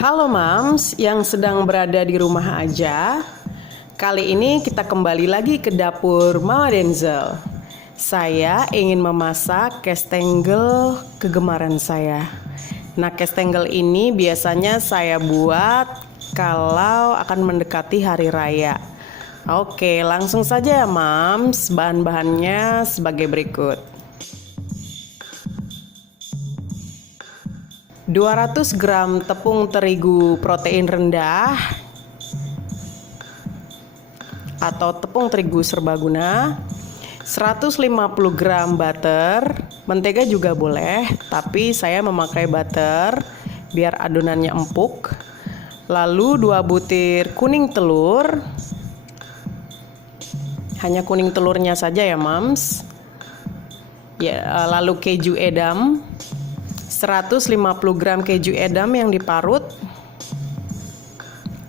Halo Mams yang sedang berada di rumah aja. Kali ini kita kembali lagi ke dapur Mama Denzel. Saya ingin memasak kastengel kegemaran saya. Nah, kastengel ini biasanya saya buat kalau akan mendekati hari raya. Oke, langsung saja ya Mams. Bahan-bahannya sebagai berikut. 200 gram tepung terigu protein rendah atau tepung terigu serbaguna, 150 gram butter, mentega juga boleh, tapi saya memakai butter biar adonannya empuk. Lalu 2 butir kuning telur, hanya kuning telurnya saja ya Mams. Ya, lalu keju edam, 150 gram keju edam yang diparut.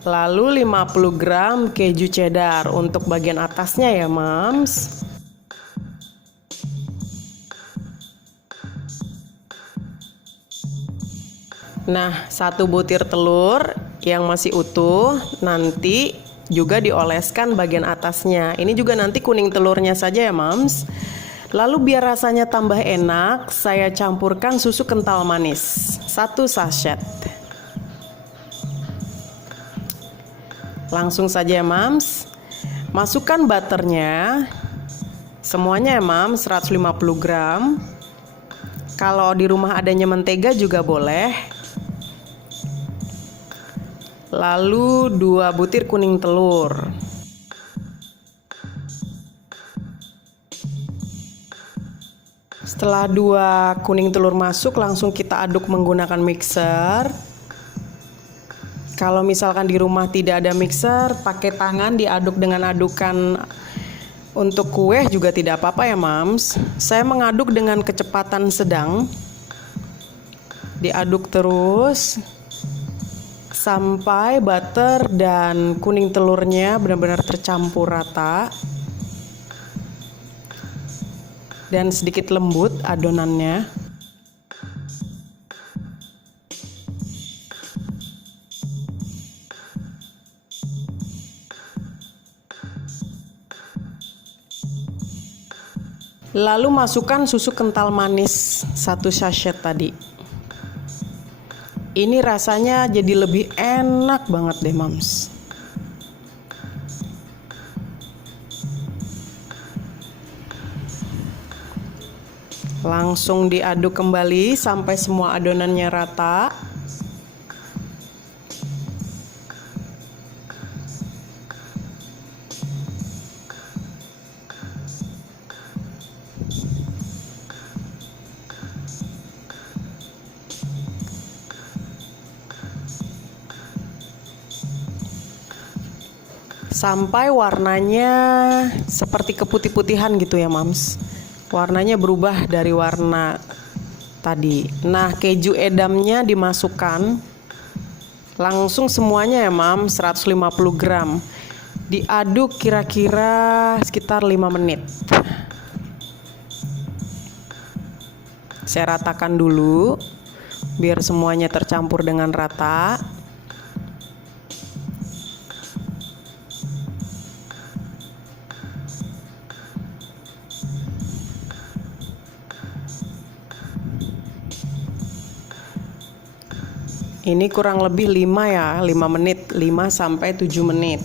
Lalu 50 gram keju cheddar untuk bagian atasnya ya Mams. Nah, 1 butir telur yang masih utuh nanti juga dioleskan bagian atasnya. Ini juga nanti kuning telurnya saja ya Mams. Lalu biar rasanya tambah enak, saya campurkan susu kental manis 1 sachet. Langsung saja ya Mams. Masukkan butternya. Semuanya ya Mams, 150 gram. Kalau di rumah adanya mentega juga boleh. Lalu 2 butir kuning telur. Setelah 2 kuning telur masuk, langsung kita aduk menggunakan mixer. Kalau misalkan di rumah tidak ada mixer, pakai tangan diaduk dengan adukan untuk kue juga tidak apa-apa ya Mams. Saya mengaduk dengan kecepatan sedang. Diaduk terus sampai butter dan kuning telurnya benar-benar tercampur rata. Dan sedikit lembut adonannya. Lalu masukkan susu kental manis 1 sachet tadi. Ini rasanya jadi lebih enak banget deh Mams. Langsung diaduk kembali sampai semua adonannya rata. Sampai warnanya seperti keputih-putihan gitu ya Mams. Warnanya berubah dari warna tadi. Nah, keju edamnya dimasukkan. Langsung semuanya ya Mams, 150 gram. Diaduk kira-kira sekitar 5 menit. Saya ratakan dulu biar semuanya tercampur dengan rata. Ini kurang lebih 5 ya, 5 menit, 5 sampai 7 menit.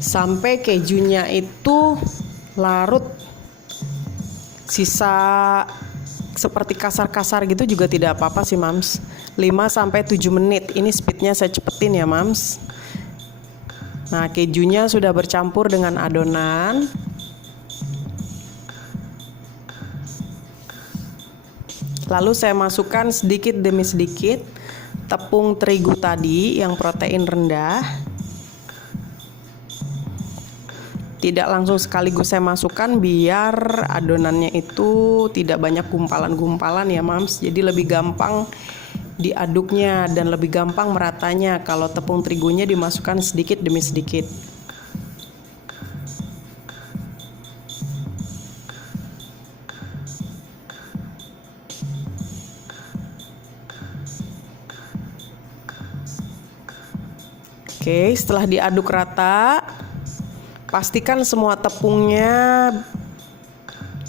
Sampai kejunya itu larut. Sisa seperti kasar-kasar gitu juga tidak apa-apa sih Mams. 5 sampai 7 menit. Ini speednya saya cepetin ya Mams. Nah, kejunya sudah bercampur dengan adonan. Lalu saya masukkan sedikit demi sedikit tepung terigu tadi yang protein rendah. Tidak langsung sekaligus saya masukkan biar adonannya itu tidak banyak gumpalan-gumpalan ya Mams. Jadi lebih gampang diaduknya dan lebih gampang meratanya kalau tepung terigunya dimasukkan sedikit demi sedikit. Oke, setelah diaduk rata, pastikan semua tepungnya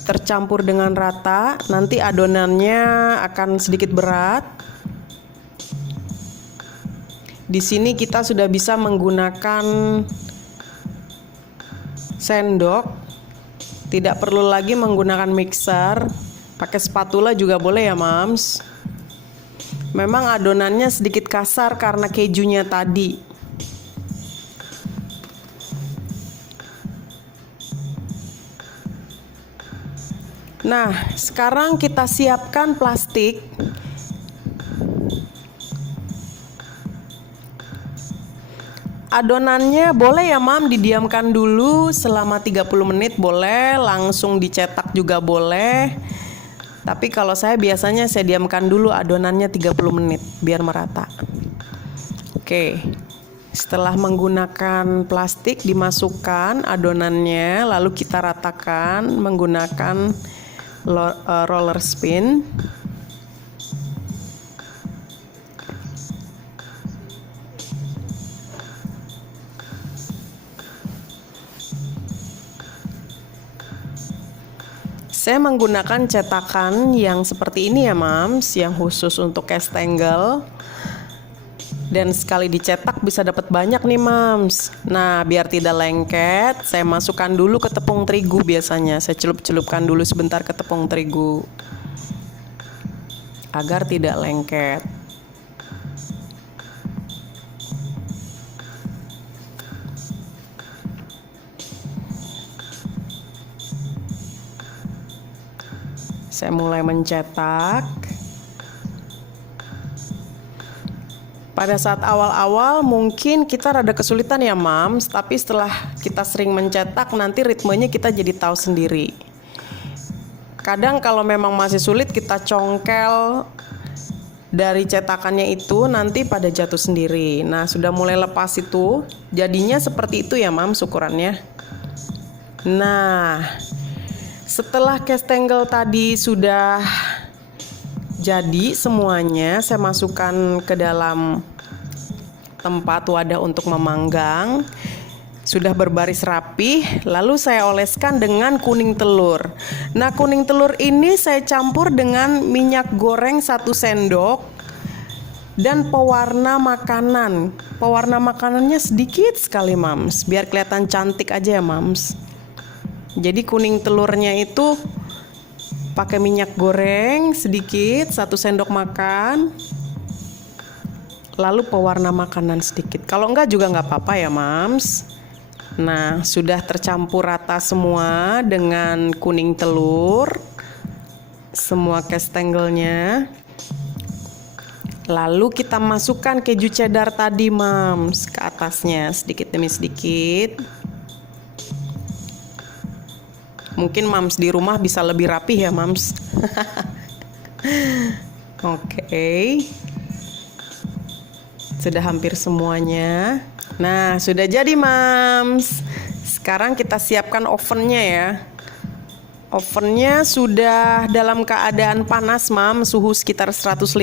tercampur dengan rata. Nanti adonannya akan sedikit berat. Di sini kita sudah bisa menggunakan sendok, tidak perlu lagi menggunakan mixer. Pakai spatula juga boleh ya mams. Memang adonannya sedikit kasar karena kejunya tadi. Nah, sekarang kita siapkan plastik. Adonannya boleh ya mam didiamkan dulu selama 30 menit, boleh langsung dicetak juga boleh. Tapi kalau saya biasanya saya diamkan dulu adonannya 30 menit biar merata. Oke. Setelah menggunakan plastik dimasukkan adonannya, lalu kita ratakan menggunakan roller spin. Saya menggunakan cetakan yang seperti ini ya mams, yang khusus untuk kastengel. Dan sekali dicetak bisa dapat banyak nih mams. Nah, biar tidak lengket, saya masukkan dulu ke tepung terigu biasanya. Saya celup-celupkan dulu sebentar ke tepung terigu agar tidak lengket. Saya mulai mencetak. Pada saat awal-awal mungkin kita rada kesulitan ya mams, tapi setelah kita sering mencetak nanti ritmenya kita jadi tahu sendiri. Kadang kalau memang masih sulit kita congkel dari cetakannya itu nanti pada jatuh sendiri. Nah, sudah mulai lepas itu, jadinya seperti itu ya mams ukurannya. Nah, setelah kastengel tadi sudah jadi semuanya, saya masukkan ke dalam tempat wadah untuk memanggang. Sudah berbaris rapi, lalu saya oleskan dengan kuning telur. Nah, kuning telur ini saya campur dengan minyak goreng 1 sendok dan pewarna makanan. Pewarna makanannya sedikit sekali mams, biar kelihatan cantik aja ya mams. Jadi kuning telurnya itu pakai minyak goreng sedikit 1 sendok makan, lalu pewarna makanan sedikit. Kalau enggak juga enggak apa-apa ya mams. Nah, sudah tercampur rata semua dengan kuning telur, semua kastengelnya. Lalu kita masukkan keju cheddar tadi mams ke atasnya sedikit demi sedikit. Mungkin mams di rumah bisa lebih rapih ya mams. Oke. Sudah hampir semuanya. Nah, sudah jadi mams. Sekarang kita siapkan ovennya ya. Ovennya sudah dalam keadaan panas mams, suhu sekitar 150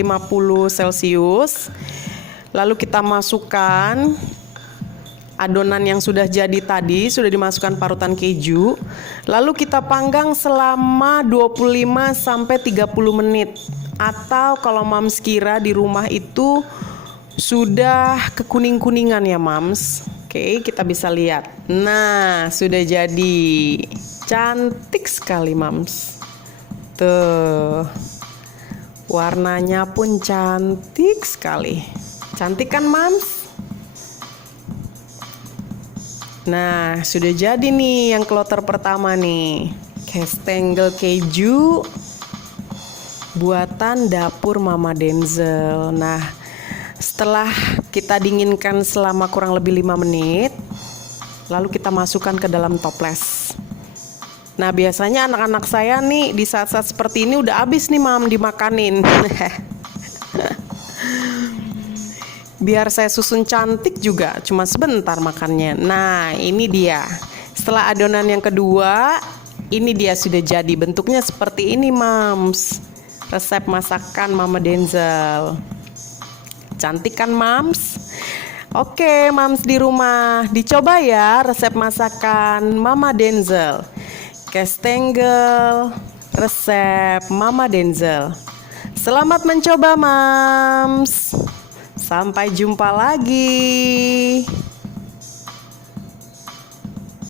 Celcius. Lalu kita masukkan adonan yang sudah jadi tadi, sudah dimasukkan parutan keju. Lalu kita panggang selama 25 sampai 30 menit. Atau kalau mams kira di rumah itu sudah kekuning-kuningan ya mams. Oke, kita bisa lihat. Nah, sudah jadi. Cantik sekali mams. Tuh. Warnanya pun cantik sekali. Cantik kan mams? Nah, sudah jadi nih yang kloter pertama nih. Kastengel keju buatan dapur Mama Denzel. Nah, setelah kita dinginkan selama kurang lebih 5 menit, lalu kita masukkan ke dalam toples. Nah, biasanya anak-anak saya nih di saat-saat seperti ini udah habis nih mam dimakanin. Biar saya susun cantik juga cuma sebentar makannya. Nah, ini dia. Setelah adonan yang kedua, ini dia sudah jadi. Bentuknya seperti ini mams. Resep masakan Mama Denzel. Cantik kan mams? Oke, Mams di rumah, dicoba ya resep masakan Mama Denzel. Kastengel, resep Mama Denzel. Selamat mencoba, Mams. Sampai jumpa lagi.